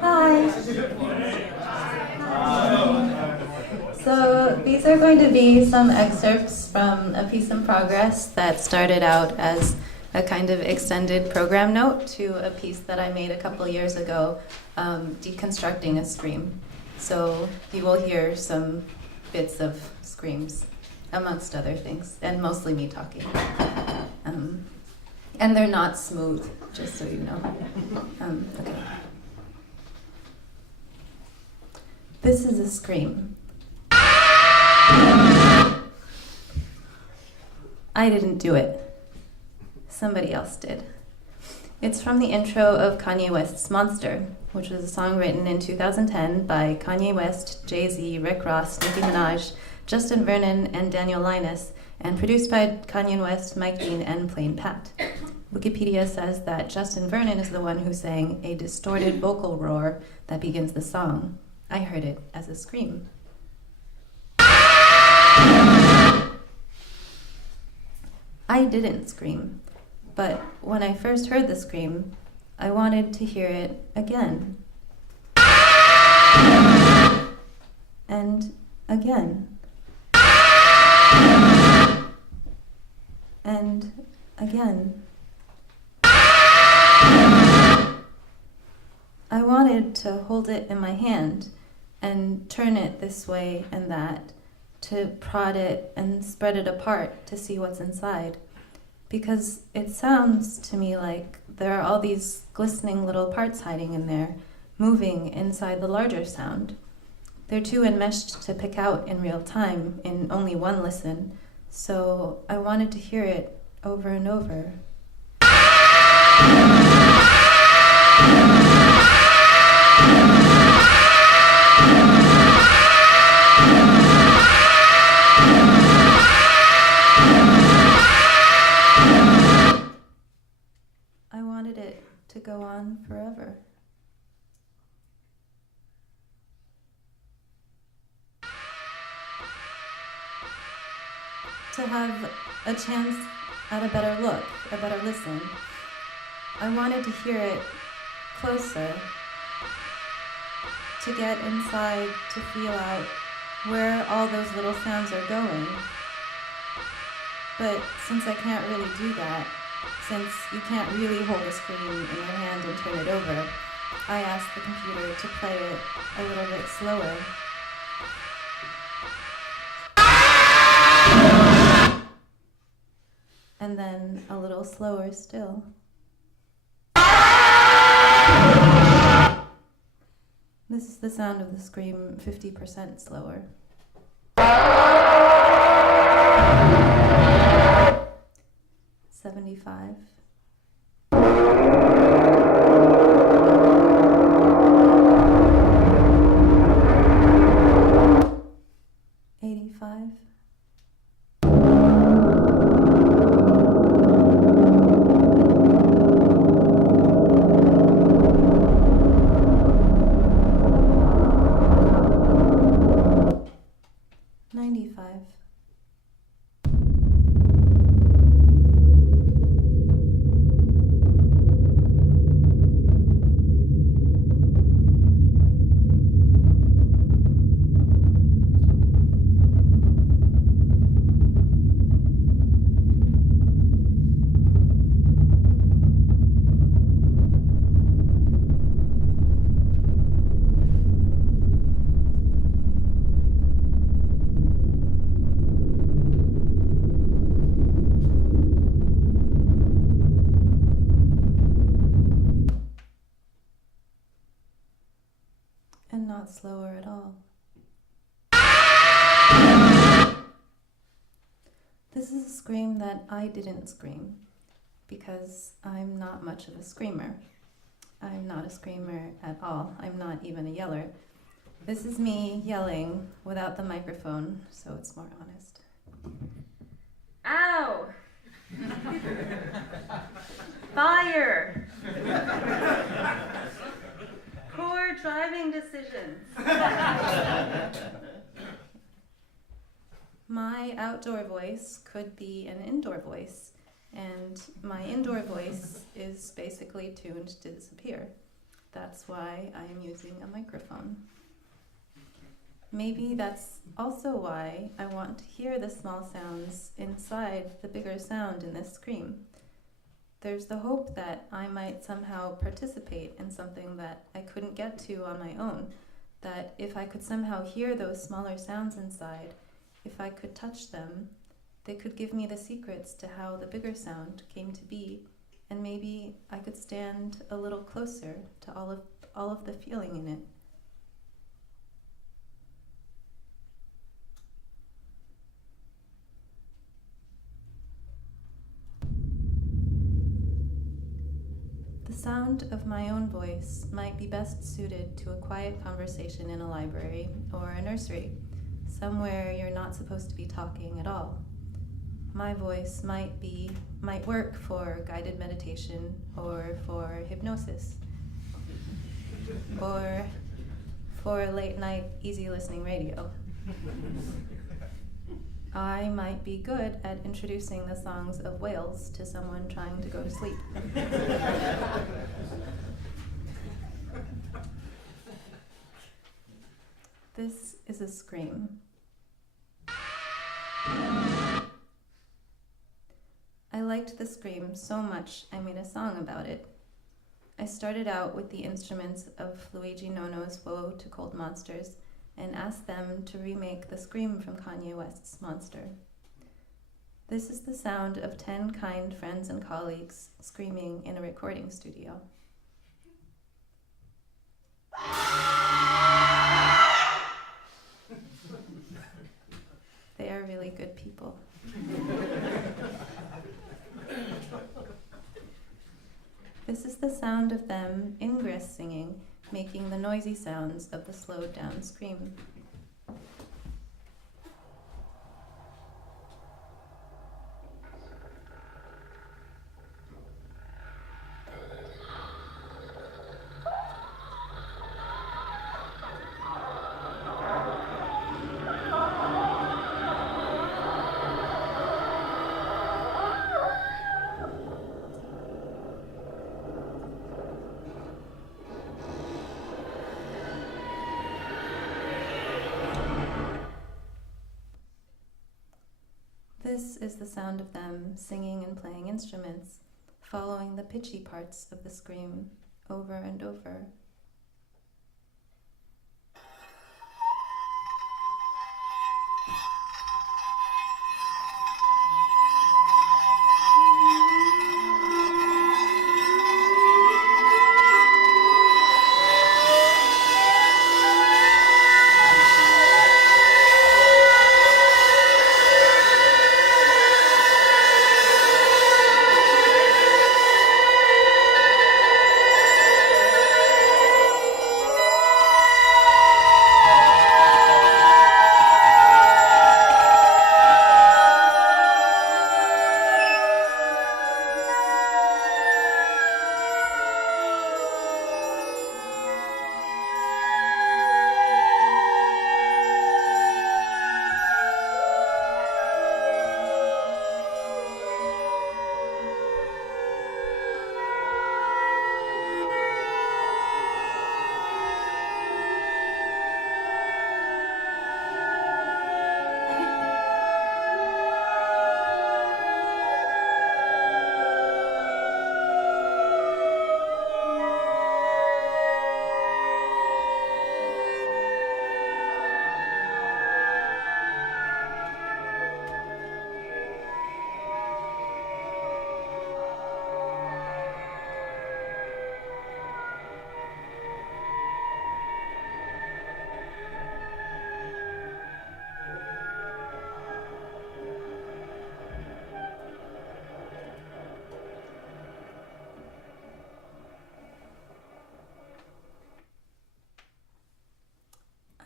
Hi. So these are going to be some excerpts from a piece in progress that started out as a kind of extended program note to a piece that I made a couple years ago, deconstructing a scream. So you will hear some bits of screams, amongst other things, and mostly me talking. And they're not smooth, just so you know. Okay. This is a scream. I didn't do it. Somebody else did. It's from the intro of Kanye West's Monster, which was a song written in 2010 by Kanye West, Jay-Z, Rick Ross, Nicki Minaj, Justin Vernon, and Daniel Linus, and produced by Kanye West, Mike Dean, and Plain Pat. Wikipedia says that Justin Vernon is the one who sang a distorted vocal roar that begins the song. I heard it as a scream. I didn't scream, but when I first heard the scream, I wanted to hear it again. And again. And again. I wanted to hold it in my hand and turn it this way and that, to prod it and spread it apart to see what's inside. Because it sounds to me like there are all these glistening little parts hiding in there, moving inside the larger sound. They're too enmeshed to pick out in real time in only one listen, so I wanted to hear it over and over. I wanted it to go on forever. To have a chance at a better look, a better listen. I wanted to hear it closer, to get inside, to feel out where all those little sounds are going. But since I can't really do that, since you can't really hold a screen in your hand and turn it over, I asked the computer to play it a little bit slower. And then a little slower still. This is the sound of the scream 50% slower. 75. 85. 95. And not slower at all. This is a scream that I didn't scream, because I'm not much of a screamer. I'm not a screamer at all. I'm not even a yeller. This is me yelling without the microphone, so it's more honest. Ow! Fire! Poor driving decisions. My outdoor voice could be an indoor voice, and my indoor voice is basically tuned to disappear. That's why I am using a microphone. Maybe that's also why I want to hear the small sounds inside the bigger sound in this scream. There's the hope that I might somehow participate in something that I couldn't get to on my own, that if I could somehow hear those smaller sounds inside, if I could touch them, they could give me the secrets to how the bigger sound came to be, and maybe I could stand a little closer to all of the feeling in it. The sound of my own voice might be best suited to a quiet conversation in a library or a nursery, somewhere you're not supposed to be talking at all. My voice might work for guided meditation or for hypnosis, or for late night easy listening radio. I might be good at introducing the songs of whales to someone trying to go to sleep. This is a scream. I liked the scream so much I made a song about it. I started out with the instruments of Luigi Nono's Woe to Cold Monsters and asked them to remake the scream from Kanye West's Monster. This is the sound of 10 kind friends and colleagues screaming in a recording studio. They are really good people. This is the sound of them ingress singing, making the noisy sounds of the slowed down scream. This is the sound of them singing and playing instruments, following the pitchy parts of the scream over and over.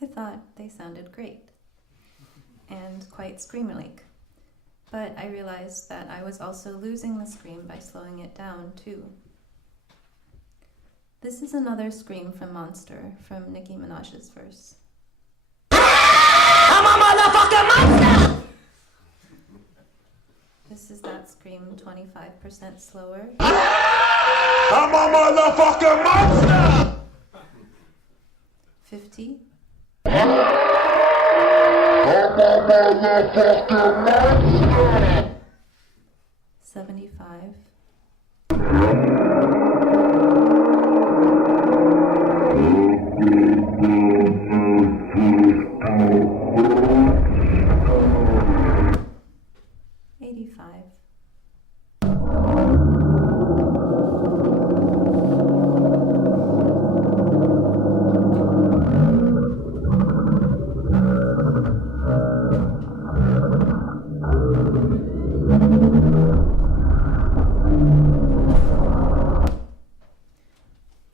I thought they sounded great and quite scream-like, but I realized that I was also losing the scream by slowing it down too. This is another scream from Monster from Nicki Minaj's verse. I'm a motherfucking monster! This is that scream 25% slower. I'm a motherfucking monster! 50. 75. 85.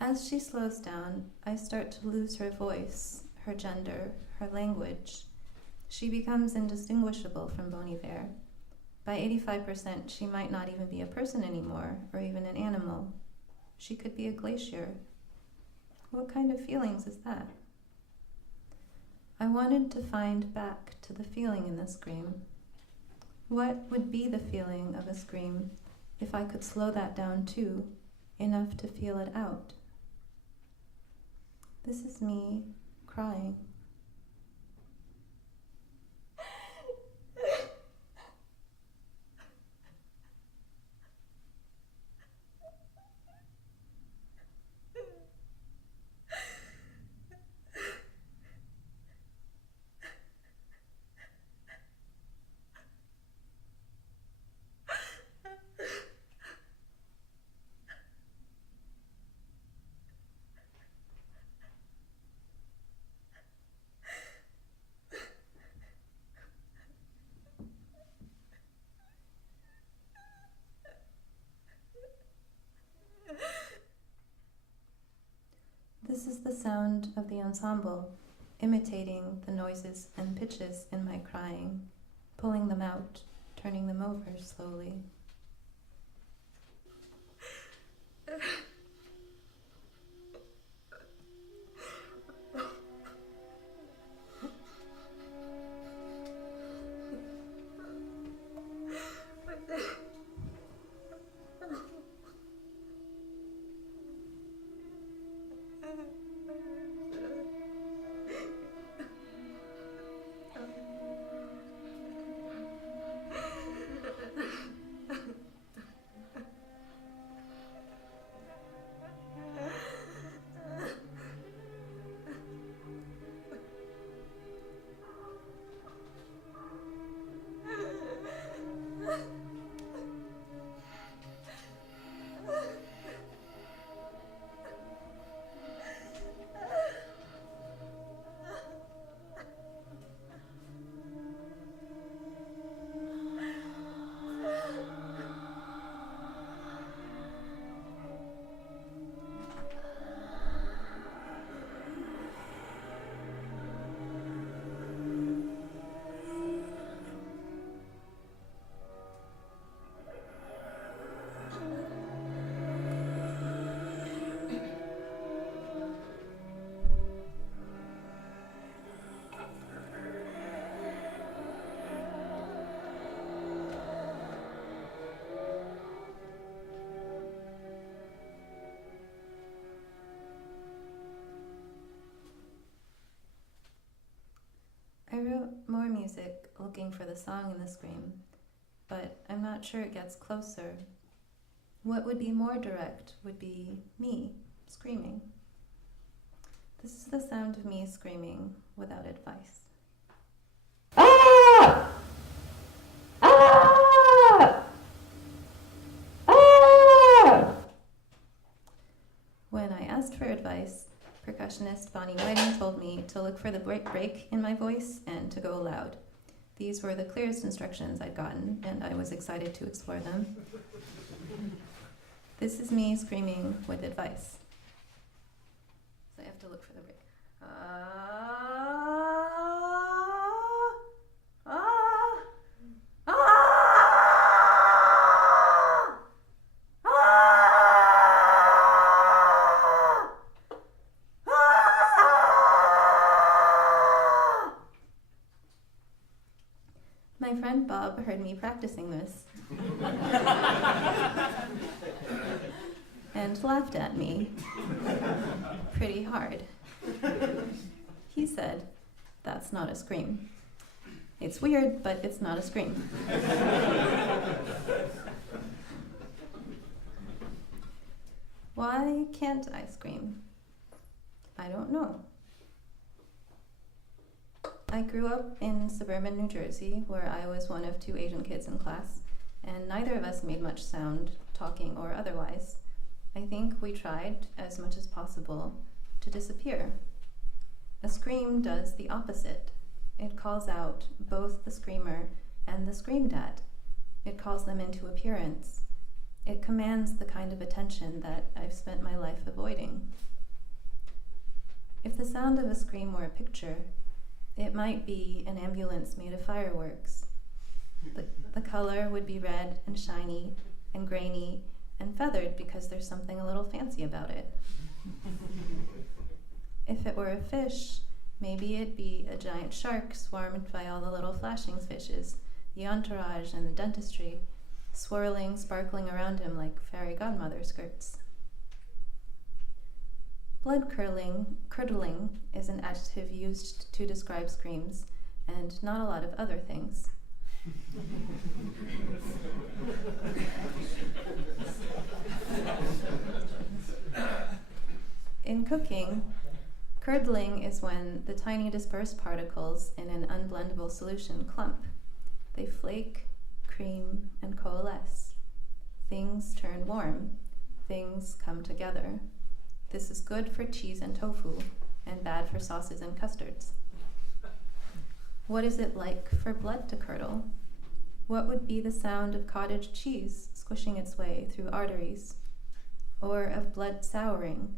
As she slows down, I start to lose her voice, her gender, her language. She becomes indistinguishable from Bon Iver. By 85%, she might not even be a person anymore, or even an animal. She could be a glacier. What kind of feelings is that? I wanted to find back to the feeling in the scream. What would be the feeling of a scream if I could slow that down too, enough to feel it out? This is me crying. This is the sound of the ensemble, imitating the noises and pitches in my crying, pulling them out, turning them over slowly. I wrote more music looking for the song in the scream, but I'm not sure it gets closer. What would be more direct would be me screaming. This is the sound of me screaming without advice. Ah! Ah! Ah! When I asked for advice, percussionist Bonnie Whiting told me to look for the break in my voice and to go loud. These were the clearest instructions I'd gotten, and I was excited to explore them. This is me screaming with advice. So I have to look for the break. My friend Bob heard me practicing this and laughed at me pretty hard. said, "That's not a scream. It's weird, but it's not a scream." Why can't I scream? I don't know. I grew up in suburban New Jersey, where I was one of 2 Asian kids in class, and neither of us made much sound, talking or otherwise. I think we tried, as much as possible, to disappear. A scream does the opposite. It calls out both the screamer and the screamed at. It calls them into appearance. It commands the kind of attention that I've spent my life avoiding. If the sound of a scream were a picture, it might be an ambulance made of fireworks. The color would be red and shiny and grainy and feathered because there's something a little fancy about it. If it were a fish, maybe it'd be a giant shark swarmed by all the little flashing fishes, the entourage and the dentistry, swirling, sparkling around him like fairy godmother skirts. Blood curdling is an adjective used to describe screams, and not a lot of other things. In cooking, curdling is when the tiny dispersed particles in an unblendable solution clump. They flake, cream, and coalesce. Things turn warm. Things come together. This is good for cheese and tofu, and bad for sauces and custards. What is it like for blood to curdle? What would be the sound of cottage cheese squishing its way through arteries? Or of blood souring,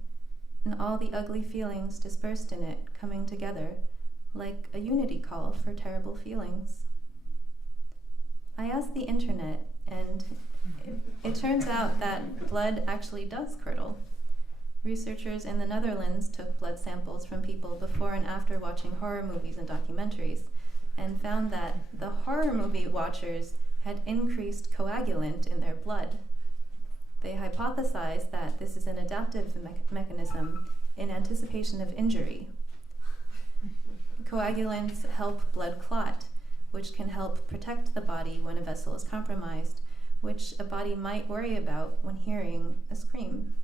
and all the ugly feelings dispersed in it coming together, like a unity call for terrible feelings? I asked the internet, and it turns out that blood actually does curdle. Researchers in the Netherlands took blood samples from people before and after watching horror movies and documentaries, and found that the horror movie watchers had increased coagulant in their blood. They hypothesized that this is an adaptive mechanism in anticipation of injury. Coagulants help blood clot, which can help protect the body when a vessel is compromised, which a body might worry about when hearing a scream.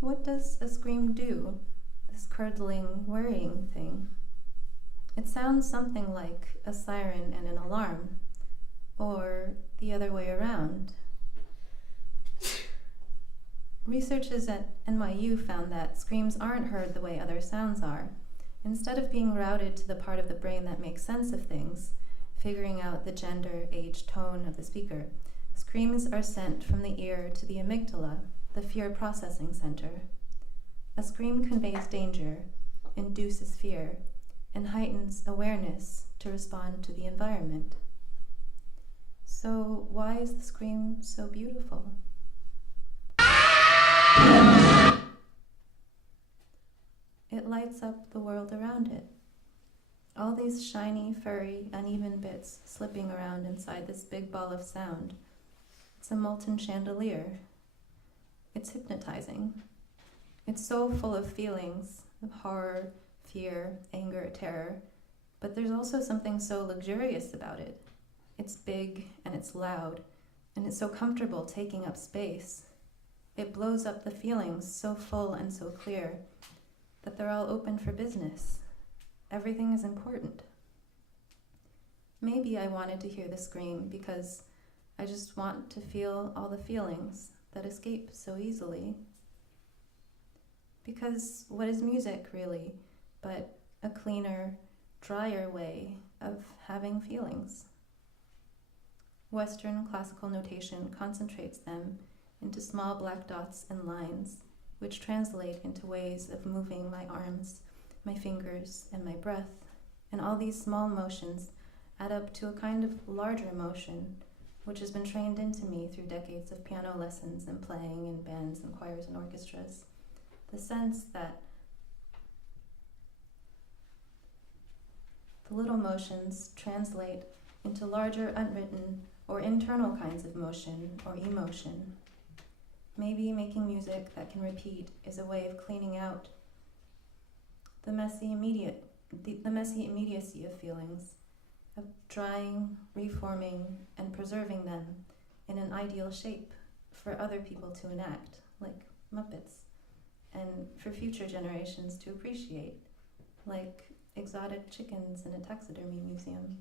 What does a scream do, this curdling, worrying thing? It sounds something like a siren and an alarm, or the other way around. Researchers at NYU found that screams aren't heard the way other sounds are. Instead of being routed to the part of the brain that makes sense of things, figuring out the gender, age, tone of the speaker, screams are sent from the ear to the amygdala, the fear processing center. A scream conveys danger, induces fear, and heightens awareness to respond to the environment. So why is the scream so beautiful? It lights up the world around it. All these shiny, furry, uneven bits slipping around inside this big ball of sound. It's a molten chandelier. It's hypnotizing. It's so full of feelings, of horror, fear, anger, terror, but there's also something so luxurious about it. It's big and it's loud, and it's so comfortable taking up space. It blows up the feelings so full and so clear that they're all open for business. Everything is important. Maybe I wanted to hear the scream because I just want to feel all the feelings that escape so easily. Because what is music, really, but a cleaner, drier way of having feelings? Western classical notation concentrates them into small black dots and lines, which translate into ways of moving my arms, my fingers, and my breath, and all these small motions add up to a kind of larger motion, which has been trained into me through decades of piano lessons and playing in bands and choirs and orchestras. The sense that the little motions translate into larger unwritten or internal kinds of motion or emotion. Maybe making music that can repeat is a way of cleaning out the messy immediacy of feelings, of drying, reforming, and preserving them in an ideal shape for other people to enact, like Muppets, and for future generations to appreciate, like exotic chickens in a taxidermy museum.